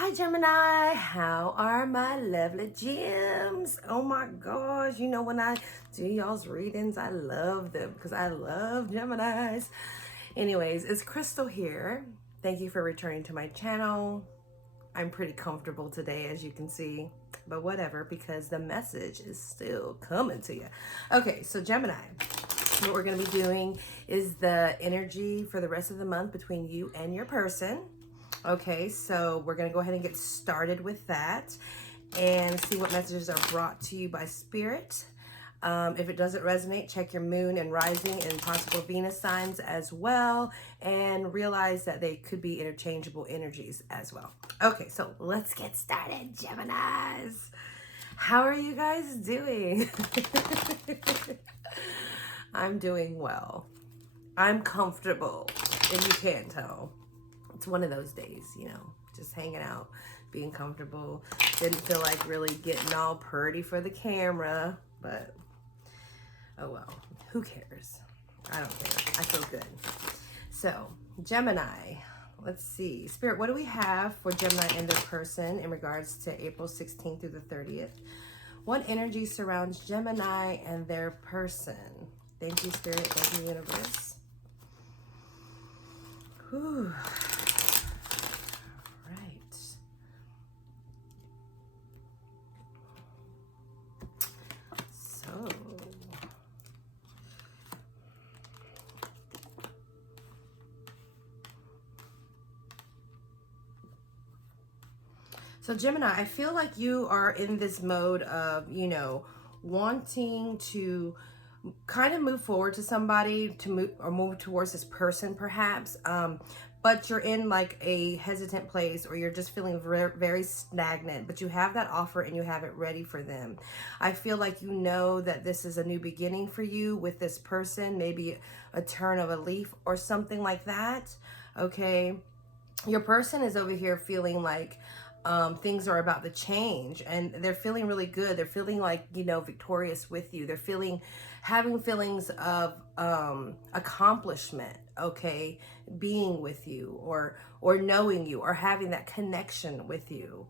Hi Gemini, how are my lovely gems? Oh my gosh, you know when I do y'all's readings, I love them because I love Geminis. Anyways, it's Crystal here. Thank you for returning to my channel. I'm pretty comfortable today, as you can see, but whatever, because the message is still coming to you. Okay, so Gemini, what we're going to be doing is the energy for the rest of the month between you and your person. Okay, so we're going to go ahead and get started with that and see what messages are brought to you by Spirit. If it doesn't resonate, check your moon and rising and possible Venus signs as well, and realize that they could be interchangeable energies as well. Okay, so let's get started, Geminis. How are you guys doing? I'm doing well. I'm comfortable, if you can't tell. It's one of those days, you know, just hanging out, being comfortable. Didn't feel like really getting all purdy for the camera, but oh well, who cares? I don't care. I feel good. So, Gemini, let's see. Spirit, what do we have for Gemini and their person in regards to April 16th through the 30th? What energy surrounds Gemini and their person? Thank you, Spirit. Thank you, Universe. Whew. So Gemini, I feel like you are in this mode of, you know, wanting to kind of move forward to somebody, to move towards this person perhaps, but you're in like a hesitant place, or you're just feeling very, very stagnant, but you have that offer and you have it ready for them. I feel like you know that this is a new beginning for you with this person, maybe a turn of a leaf or something like that. Okay, your person is over here feeling like things are about to change, and they're feeling really good. They're feeling like, you know, victorious with you. They're having feelings of accomplishment, okay, being with you, or knowing you, or having that connection with you.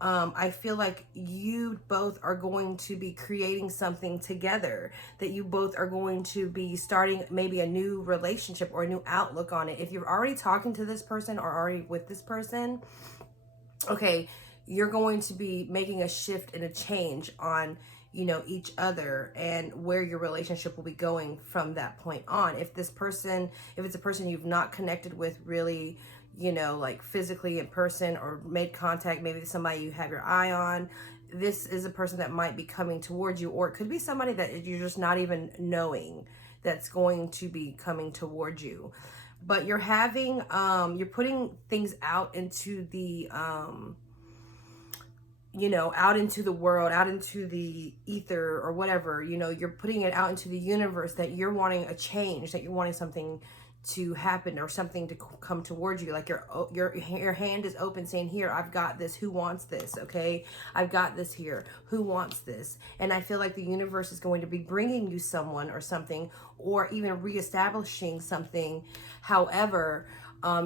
I feel like you both are going to be creating something together, that you both are going to be starting maybe a new relationship or a new outlook on it. If you're already talking to this person or already with this person, okay, you're going to be making a shift and a change on, you know, each other and where your relationship will be going from that point on. If it's a person you've not connected with really, you know, like physically in person, or made contact, maybe somebody you have your eye on, this is a person that might be coming towards you, or it could be somebody that you're just not even knowing that's going to be coming towards you. But you're having, you're putting things out into the, you know, out into the world, out into the ether or whatever, you know, you're putting it out into the universe that you're wanting a change, that you're wanting something to happen or something to come towards you. Like your hand is open saying, here, I've got this. Who wants this? Okay. I've got this here. Who wants this? And I feel like the universe is going to be bringing you someone or something, or even reestablishing something. However,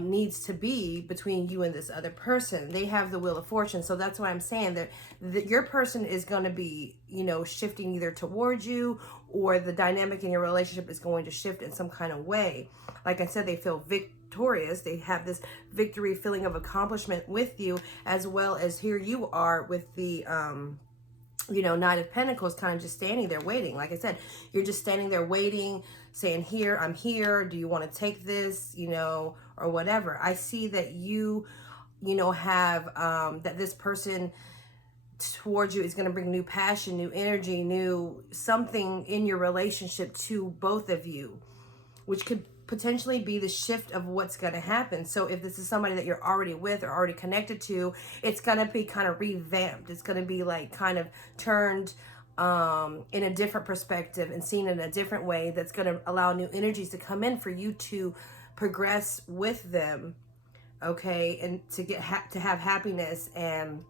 needs to be between you and this other person. They have the wheel of fortune. So that's why I'm saying that your person is going to be, you know, shifting either towards you, or the dynamic in your relationship is going to shift in some kind of way. Like I said, they feel victorious. They have this victory feeling of accomplishment with you, as well as here you are with the, you know, Knight of Pentacles, kind of just standing there waiting. Like I said, you're just standing there waiting, saying, here, I'm here. Do you want to take this, you know, or whatever. I see that you know, have, that this person towards you is going to bring new passion, new energy, new something in your relationship to both of you, which could potentially be the shift of what's going to happen. So if this is somebody that you're already with or already connected to, it's going to be kind of revamped. It's going to be like kind of turned in a different perspective and seen in a different way, that's going to allow new energies to come in for you to progress with them, okay, and to get to have happiness and,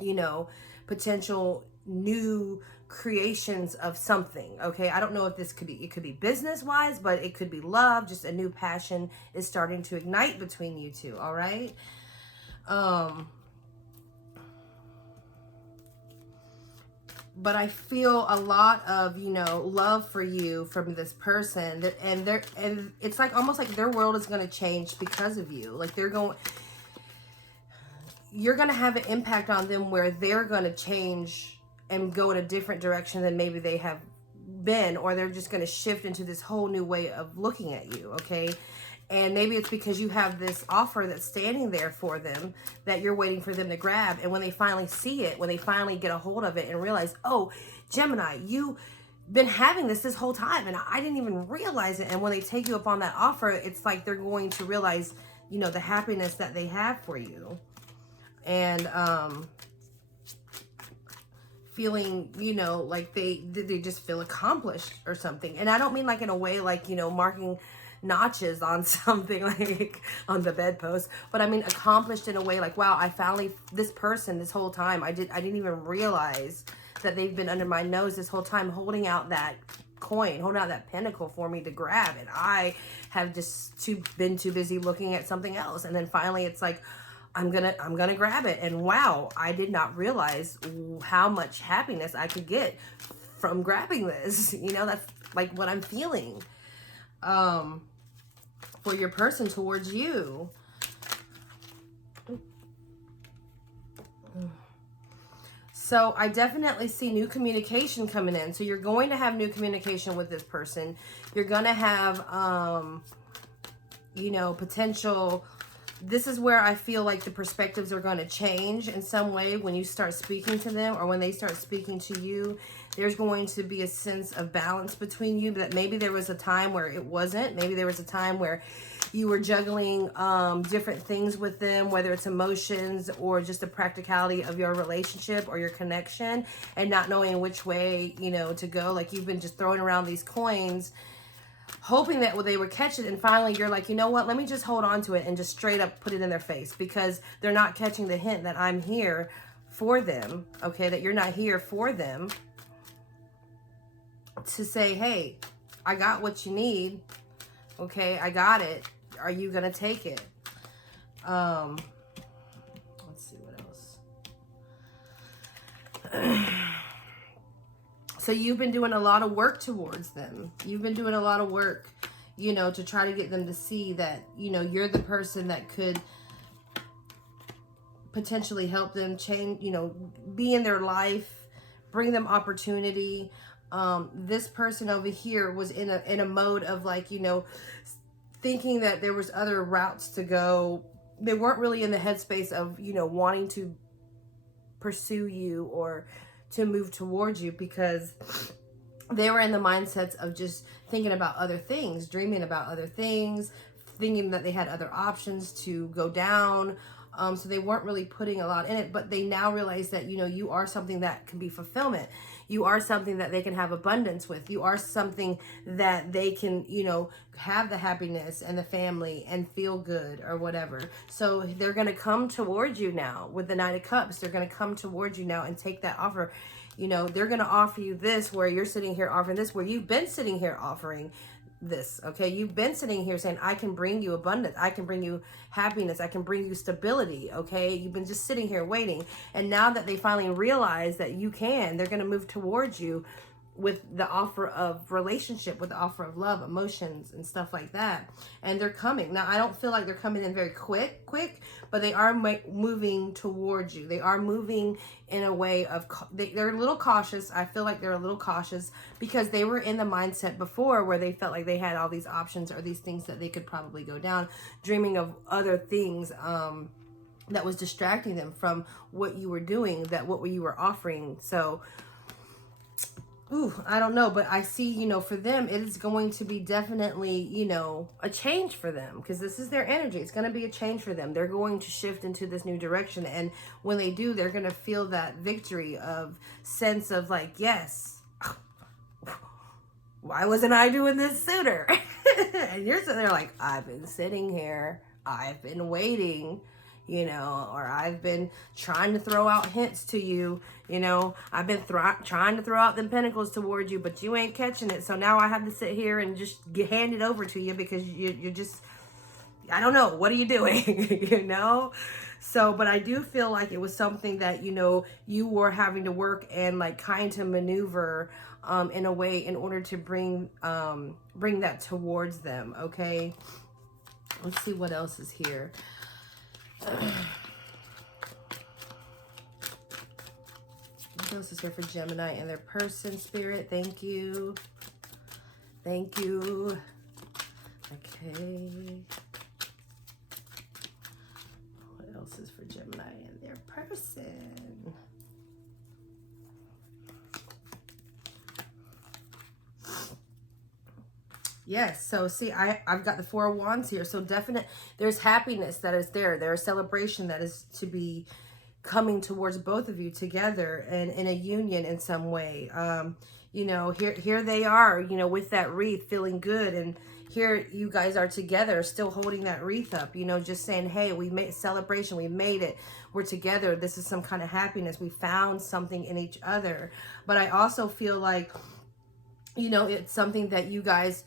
you know, potential new creations of something. Okay, I don't know if this could be, it could be business wise, but it could be love. Just a new passion is starting to ignite between you two. All right. but I feel a lot of, you know, love for you from this person, and it's like almost like their world is going to change because of you. Like you're going to have an impact on them where they're going to change and go in a different direction than maybe they have been, or they're just going to shift into this whole new way of looking at you. Okay. And maybe it's because you have this offer that's standing there for them that you're waiting for them to grab. And when they finally see it, when they finally get a hold of it and realize, oh, Gemini, you've been having this whole time and I didn't even realize it. And when they take you up on that offer, it's like they're going to realize, you know, the happiness that they have for you. And feeling, you know, like they just feel accomplished or something. And I don't mean like in a way like, you know, marking notches on something like on the bedpost, but I mean accomplished in a way like, wow, I finally, this person this whole time, I didn't even realize that they've been under my nose this whole time, holding out that coin, holding out that pentacle for me to grab, and I have just been too busy looking at something else. And then finally it's like, I'm gonna grab it, and wow, I did not realize how much happiness I could get from grabbing this. You know, that's like what I'm feeling for your person towards you. So I definitely see new communication coming in. So you're going to have new communication with this person. You're going to have, you know, potential. This is where I feel like the perspectives are going to change in some way when you start speaking to them, or when they start speaking to you. There's going to be a sense of balance between you, that maybe there was a time where it wasn't. Maybe there was a time where you were juggling different things with them, whether it's emotions or just the practicality of your relationship or your connection, and not knowing which way, you know, to go. Like you've been just throwing around these coins, hoping that they would catch it, and finally you're like, you know what, let me just hold on to it and just straight up put it in their face, because they're not catching the hint that I'm here for them. Okay, that you're not here for them to say, hey, I got what you need. Okay, I got it. Are you gonna take it? Let's see what else. So you've been doing a lot of work towards them. You've been doing a lot of work, you know, to try to get them to see that, you know, you're the person that could potentially help them change, you know, be in their life, bring them opportunity. This person over here was in a mode of like, you know, thinking that there was other routes to go. They weren't really in the headspace of, you know, wanting to pursue you or to move towards you, because they were in the mindsets of just thinking about other things, dreaming about other things, thinking that they had other options to go down. So they weren't really putting a lot in it, but they now realize that, you know, you are something that can be fulfillment. You are something that they can have abundance with. You are something that they can, you know, have the happiness and the family and feel good or whatever. So they're going to come towards you now with the Knight of Cups. They're going to come towards you now and take that offer. You know, they're going to offer you this where you're sitting here offering this, where you've been sitting here offering this. Okay, you've been sitting here saying, I can bring you abundance, I can bring you happiness, I can bring you stability. Okay, you've been just sitting here waiting, and now that they finally realize that you can, they're going to move towards you with the offer of relationship, with the offer of love, emotions, and stuff like that. And they're coming. Now, I don't feel like they're coming in very quick, but they are moving towards you. They are moving in a way of, they're a little cautious. I feel like they're a little cautious because they were in the mindset before where they felt like they had all these options or these things that they could probably go down, dreaming of other things that was distracting them from what you were doing, what you were offering. So, I don't know, but I see, you know, for them, it is going to be definitely, you know, a change for them, because this is their energy. It's going to be a change for them. They're going to shift into this new direction. And when they do, they're going to feel that victory of sense of like, yes, why wasn't I doing this sooner? And you're sitting there like, I've been sitting here, I've been waiting, you know, or I've been trying to throw out hints to you, you know, I've been trying to throw out them pentacles towards you, but you ain't catching it. So now I have to sit here and just hand it over to you because you're just, I don't know. What are you doing? You know? So, but I do feel like it was something that, you know, you were having to work and like kind to maneuver in a way in order to bring that towards them. Okay. Let's see what else is here. What else is here for Gemini and their person, Spirit? Thank you. Thank you. Okay. What else is for Gemini and their person? Yes, so see, I've got the Four of Wands here. So definite, there's happiness that is there. There's celebration that is to be coming towards both of you together and in a union in some way. You know, here they are, you know, with that wreath, feeling good, and here you guys are together, still holding that wreath up, you know, just saying, hey, we made celebration, we made it, we're together, this is some kind of happiness, we found something in each other. But I also feel like, you know, it's something that you guys,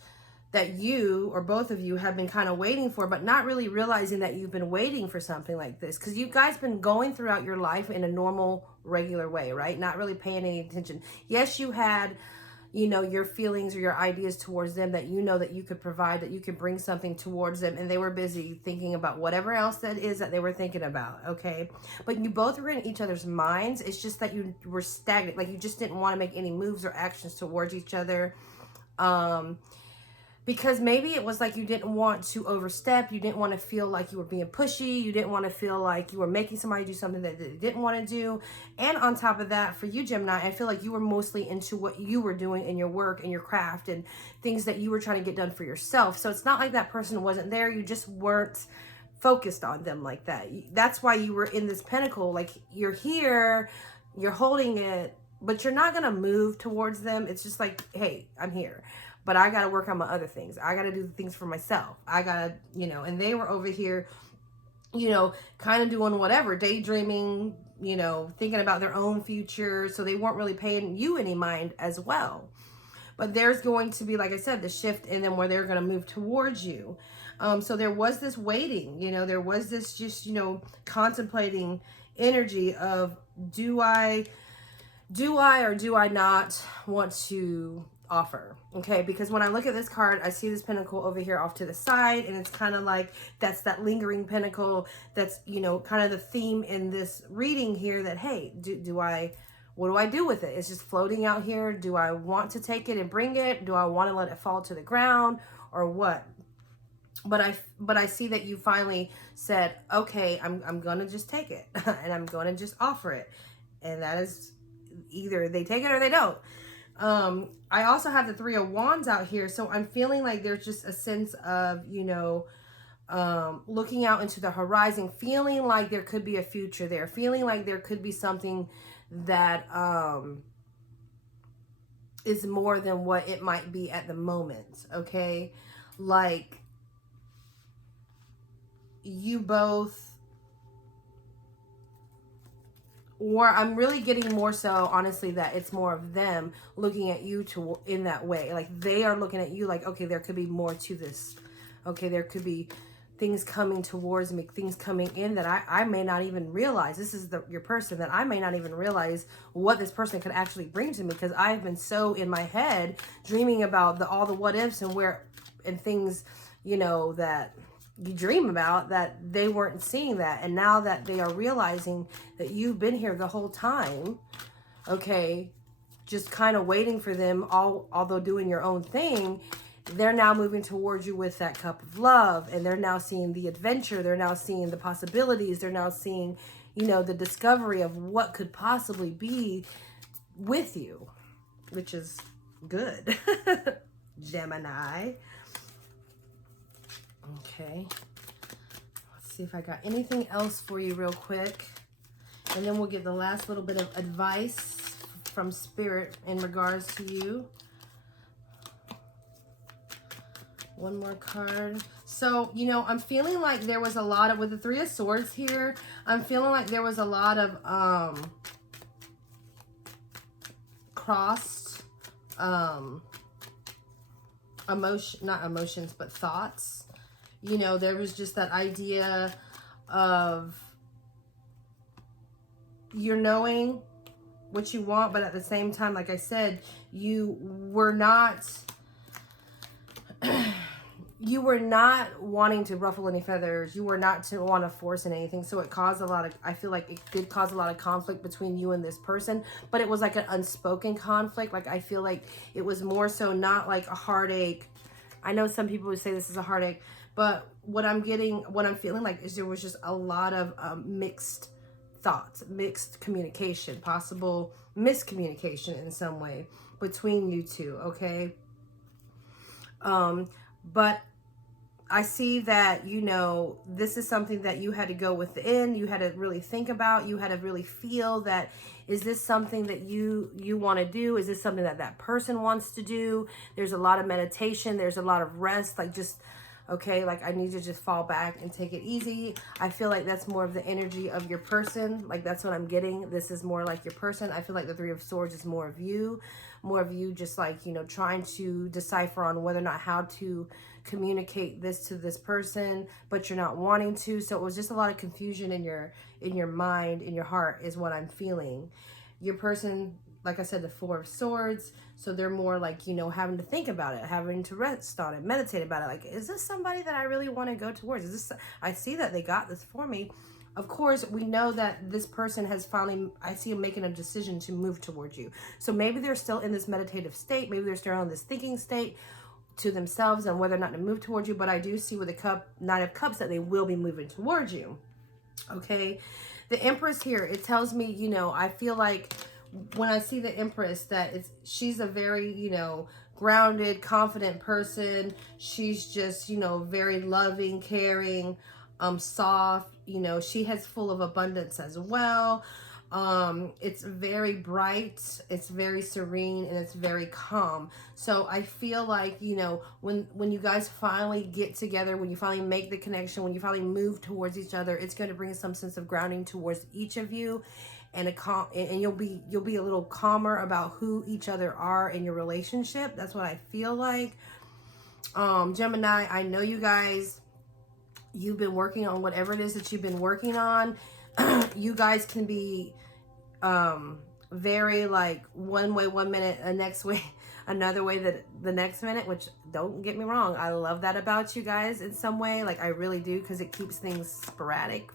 that you or both of you have been kind of waiting for, but not really realizing that you've been waiting for something like this, because you guys been going throughout your life in a normal, regular way, right? Not really paying any attention. Yes, you had, you know, your feelings or your ideas towards them that you know that you could provide, that you could bring something towards them, and they were busy thinking about whatever else that is that they were thinking about, okay? But you both were in each other's minds. It's just that you were stagnant, like you just didn't want to make any moves or actions towards each other. Because maybe it was like you didn't want to overstep. You didn't want to feel like you were being pushy. You didn't want to feel like you were making somebody do something that they didn't want to do. And on top of that, for you, Gemini, I feel like you were mostly into what you were doing in your work and your craft and things that you were trying to get done for yourself. So it's not like that person wasn't there. You just weren't focused on them like that. That's why you were in this pentacle. Like, you're here, you're holding it, but you're not going to move towards them. It's just like, hey, I'm here, but I got to work on my other things. I got to do the things for myself. I got to, you know, and they were over here, you know, kind of doing whatever, daydreaming, you know, thinking about their own future. So they weren't really paying you any mind as well. But there's going to be, like I said, the shift in them where they're going to move towards you. So there was this waiting, you know, there was this just, you know, contemplating energy of, do I or do I not want to offer? Okay, because when I look at this card, I see this pentacle over here off to the side, and it's kind of like that's that lingering pentacle. That's, you know, kind of the theme in this reading here, that, hey, what do I do with it? It's just floating out here. Do I want to take it and bring it? Do I want to let it fall to the ground, or what? But I see that you finally said, okay, I'm gonna just take it and I'm gonna just offer it, and that is either they take it or they don't. I also have the Three of Wands out here, so I'm feeling like there's just a sense of, you know, looking out into the horizon, feeling like there could be a future there, feeling like there could be something that is more than what it might be at the moment, okay? Like, you both, or I'm really getting more so, honestly, that it's more of them looking at you in that way. Like, they are looking at you like, okay, there could be more to this. Okay, there could be things coming towards me, things coming in that I may not even realize. This is your person, that I may not even realize what this person could actually bring to me, because I've been so in my head dreaming about all the what ifs and things, you know, that you dream about, that they weren't seeing that. And now that they are realizing that you've been here the whole time, okay, just kind of waiting for them, although doing your own thing, they're now moving towards you with that cup of love, and they're now seeing the adventure, they're now seeing the possibilities, they're now seeing, you know, the discovery of what could possibly be with you, which is good. Gemini. Okay, let's see if I got anything else for you real quick, and then we'll get the last little bit of advice from Spirit in regards to you. One more card. So, you know, I'm feeling like there was a lot of, with the Three of Swords here, I'm feeling like there was a lot of crossed not emotions, but thoughts, You know, there was just that idea of you're knowing what you want, but at the same time, like I said, you were not you were not wanting to ruffle any feathers. You were not to want to force in anything. So it caused a lot of, I feel like it did cause a lot of conflict between you and this person, but it was like an unspoken conflict. Like, I feel like it was more so not like a heartache. I know some people would say this is a heartache, but what I'm feeling like is there was just a lot of mixed thoughts, mixed communication, possible miscommunication in some way between you two, okay? But I see that, you know, this is something that you had to go within, you had to really think about, you had to really feel that, is this something that you want to do? Is this something that that person wants to do? There's a lot of meditation, there's a lot of rest, like just, okay, like I need to just fall back and take it easy. I feel like that's more of the energy of your person. Like, that's what I'm getting. This is more like your person. I feel like the Three of Swords is more of you just like, you know, trying to decipher on whether or not how to communicate this to this person, but you're not wanting to. So it was just a lot of confusion in your mind, in your heart, is what I'm feeling. Your person, like I said, the Four of Swords, so they're more like, you know, having to think about it, having to rest on it, meditate about it. Like, is this somebody that I really want to go towards? Is this, I see that they got this for me. Of course, we know that this person has finally, I see him making a decision to move towards you. So maybe they're still in this meditative state. Maybe they're still in this thinking state to themselves on whether or not to move towards you. But I do see with the Nine of Cups that they will be moving towards you. Okay. The Empress here, it tells me, you know, I feel like when I see the Empress that she's a very, you know, grounded, confident person. She's just, you know, very loving, caring, soft, you know, she has full of abundance as well. It's very bright, it's very serene, and it's very calm. So I feel like, you know, when you guys finally get together, when you finally make the connection, when you finally move towards each other, it's going to bring some sense of grounding towards each of you, and you'll be a little calmer about who each other are in your relationship. That's what I feel like. Gemini, I know you guys, you've been working on whatever it is that you've been working on. You guys can be very like one way one minute, the next way another way the next minute, which, don't get me wrong, I love that about you guys in some way. Like, I really do, because it keeps things sporadic.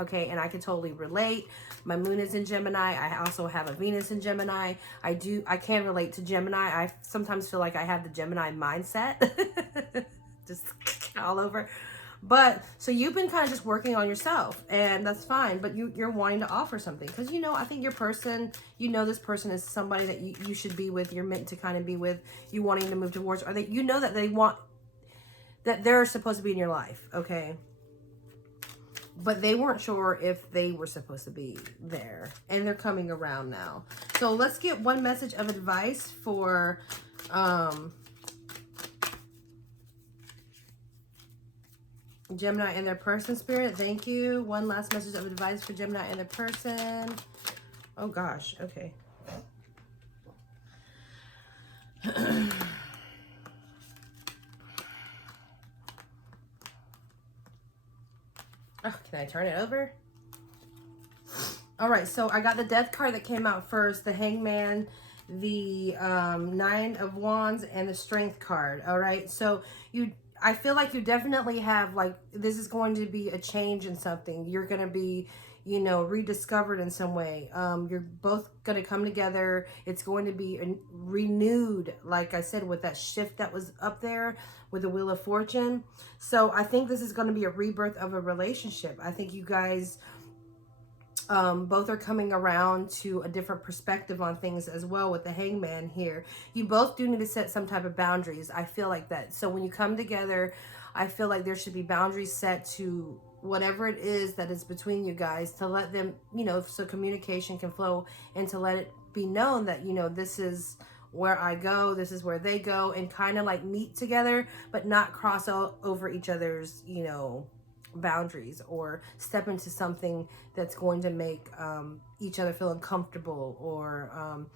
Okay, and I can totally relate. My moon is in Gemini. I also have a Venus in Gemini. I can relate to Gemini. I sometimes feel like I have the Gemini mindset. Just all over. But so you've been kind of just working on yourself, and that's fine. But you're wanting to offer something, because, you know, I think your person, you know, this person is somebody that you should be with. You're meant to kind of be with. You wanting to move towards, or you know that that they're supposed to be in your life. Okay. But they weren't sure if they were supposed to be there, and they're coming around now. So let's get one message of advice for Gemini and their person, Spirit. Thank you. One last message of advice for Gemini and their person. Oh gosh. Okay. Oh, can I turn it over? All right, so I got the Death card that came out first, the Hangman, the Nine of Wands, and the Strength card. All right, so I feel like you definitely have, like, this is going to be a change in something. You're going to be, you know, rediscovered in some way. You're both going to come together. It's going to be renewed, like I said, with that shift that was up there with the Wheel of Fortune. So I think this is going to be a rebirth of a relationship. I think you guys both are coming around to a different perspective on things as well with the Hangman here. You both do need to set some type of boundaries. I feel like that. So when you come together, I feel like there should be boundaries set to whatever it is that is between you guys, to let them, you know, so communication can flow, and to let it be known that, you know, this is where I go, this is where they go, and kind of like meet together, but not cross over each other's, you know, boundaries, or step into something that's going to make each other feel uncomfortable, or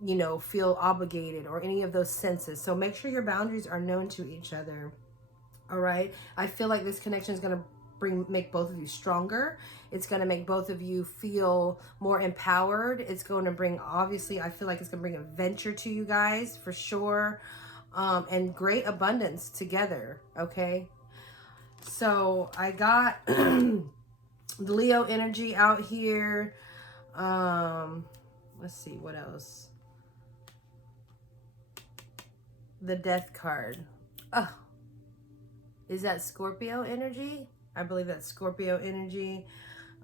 you know, feel obligated, or any of those senses. So make sure your boundaries are known to each other. All right. I feel like this connection is going to make both of you stronger. It's going to make both of you feel more empowered. It's going to bring, obviously, I feel like it's going to bring adventure to you guys for sure. And great abundance together. Okay. So I got the Leo energy out here. Let's see what else. The Death card. Oh, is that Scorpio energy? I believe that's Scorpio energy.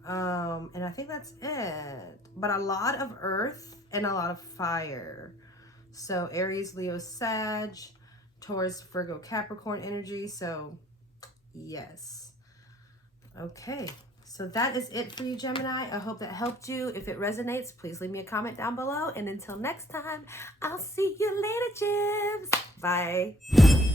And I think that's it. But a lot of earth and a lot of fire. So Aries, Leo, Sag, Taurus, Virgo, Capricorn energy. So yes. Okay. So that is it for you, Gemini. I hope that helped you. If it resonates, please leave me a comment down below. And until next time, I'll see you later, Gems. Bye.